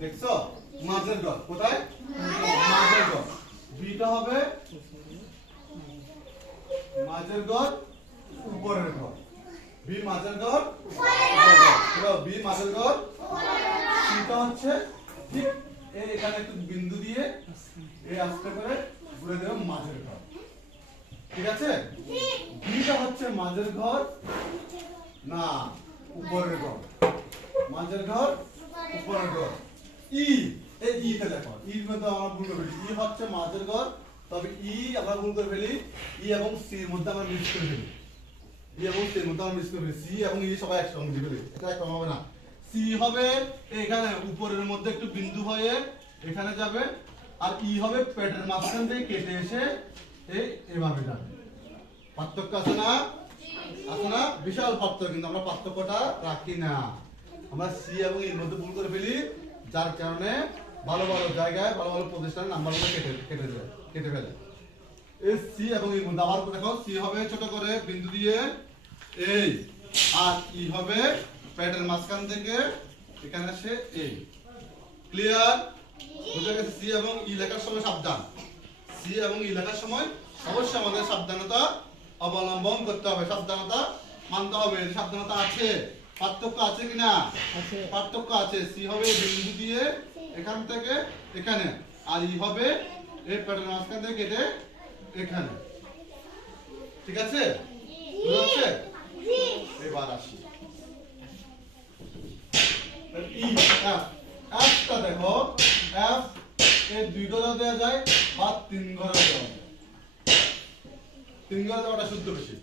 দেখছো মাঝের ঘর কোথায় মাঝের ঘর বিটা হবে মাঝের ঘর উপরের ঘর বি মাঝের ঘর বি মাঝের ঘর সিটা হচ্ছে ঠিক এখানে একটু বিন্দু দিয়ে এই আস্তে করে ঘুরে দেব মাঝের ঘর ঠিক আছে বিটা হচ্ছে মাঝের ঘর না উপরের ঘর মাঝের ঘর উপরের ঘর ই এই ই তে দেখো ই মধ্যে আমরা ভুল করে ফেলি ই হচ্ছে মাঝের ঘর তবে ই আমরা ভুল করে ফেলি ই এবং সি এর মধ্যে আমরা মিক্স করে ফেলি ই এবং সি এর মধ্যে আমরা মিক্স করে ফেলি সি এবং ই সবাই একসঙ্গে দিয়ে ফেলি এটা একদম হবে না সি হবে এখানে উপরের মধ্যে একটু বিন্দু হয়ে এখানে যাবে আর ই হবে পেটের মাঝখান থেকে কেটে এসে এই এভাবে যাবে পার্থক্য আছে না বিশাল পার্থক্য কিন্তু আমরা পার্থক্যটা রাখি না আমরা সি এবং এর মধ্যে ভুল করে ফেলি যার কারণে ভালো ভালো জায়গায় ভালো ভালো প্রতিষ্ঠানের নাম্বারগুলো কেটে ফেলে এই সি এবং এর মধ্যে আবার দেখো সি হবে ছোট করে বিন্দু দিয়ে এই আর ই হবে পেটের মাঝখান থেকে এখানে আসে এই ক্লিয়ার বুঝে গেছে সি এবং ই লেখার সময় সাবধান সি এবং ই লেখার সময় অবশ্যই আমাদের সাবধানতা অবলম্বন করতে হবে সাবধানতা মানতে হবে সাবধানতা আছে পার্থক্য আছে কিনা পার্থক্য আছে সি হবে বিন্দু দিয়ে এখান থেকে এখানে আর ই হবে এই পেটের মাঝখান থেকে কেটে এখানে ঠিক আছে বুঝা যাচ্ছে এবার আসি ই এফ টা দেখো এফ এর দুই ঘরে দেওয়া যায় বা তিন ঘরে দেওয়া যায় তিন ঘরে দেওয়াটা শুদ্ধ বেশি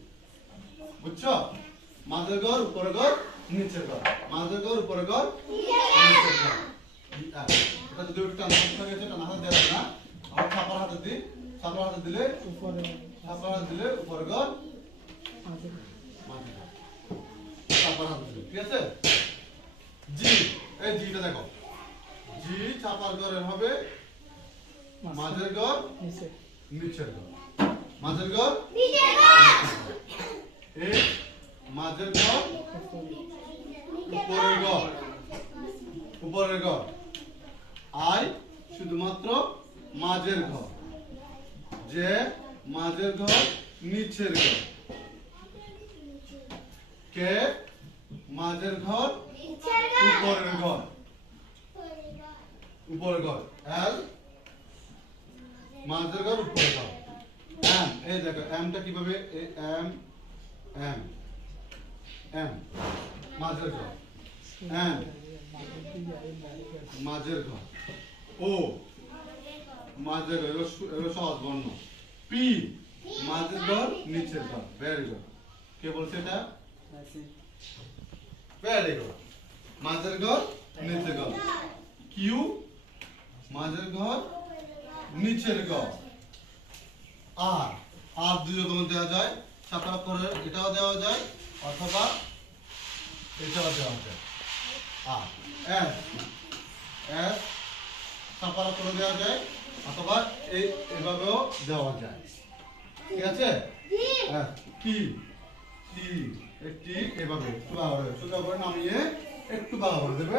বুঝছো মাঝের ঘর উপরের ঘর নিচের ঘর মাঝের ঘর উপরের ঘর নিচের ঘর এটা যদি একটা নাম থাকে সেটা না হাতে দেওয়া না আমরা ছাপার হাতে দিই ছাপার হাতে দিলে উপরে ছাপার হাতে দিলে উপরের ঘর মাঝের ঘর ছাপার হাতে দিলে ঠিক আছে জি এই জিটা দেখো জি ছাপার ঘরের হবে মাঝের ঘর নিচের ঘর মাঝের ঘর এই মাঝের ঘর উপরের ঘর আই শুধুমাত্র মাঝের ঘর যে মাঝের ঘর নিচের ঘর কে মাঝের ঘর উপরের ঘর এল মাঝের ঘর উপরের ঘর এম এই দেখো এমটা কিভাবে এম এম এম মাঝের ঘর এম মাঝের ঘর ও মাঝের ঘর এগুলো সহজ বর্ণ পি মাঝের ঘর নিচের ঘর ভেরি গুড কে বলছে এটা ভেরি গুড মাঝের ঘর নিচের ঘর কিউ মাঝের ঘর নিচের ঘর আর আর দুই রকম দেওয়া যায় ছাপা করে এটাও দেওয়া যায় অথবা এটাও দেওয়া যায় আর এস এস ছাপা করে দেওয়া যায় অথবা এভাবেও দেওয়া যায় ঠিক আছে হ্যাঁ টি টি একটি এভাবে একটু ভালো করে সোজা করে নামিয়ে একটু ভালো করে দেবে